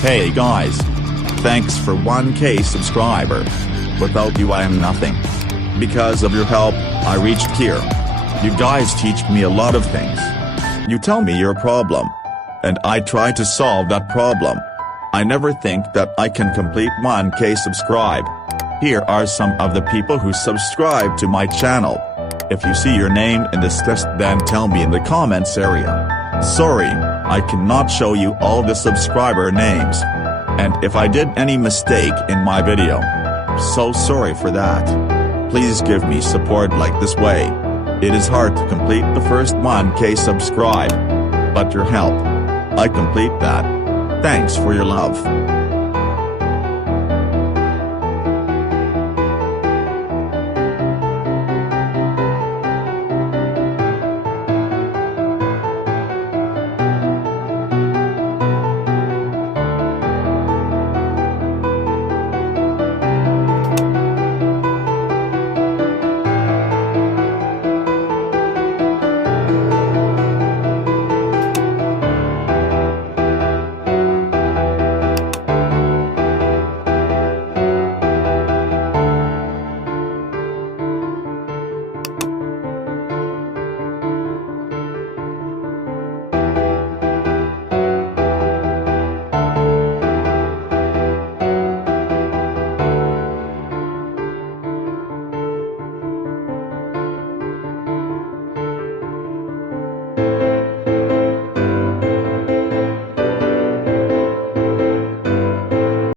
Hey guys. Thanks for 1K subscriber. Without you I am nothing. Because of your help, I reached here. You guys teach me a lot of things. You tell me your problem. And I try to solve that problem. I never think that I can complete 1K subscribe. Here are some of the people who subscribe to my channel. If you see your name in this list, then tell me in the comments area. Sorry, I cannot show you all the subscriber names. And if I did any mistake in my video, so sorry for that. Please give me support like this way. It is hard to complete the first 1K subscribe. But your help, I complete that. Thanks for your love.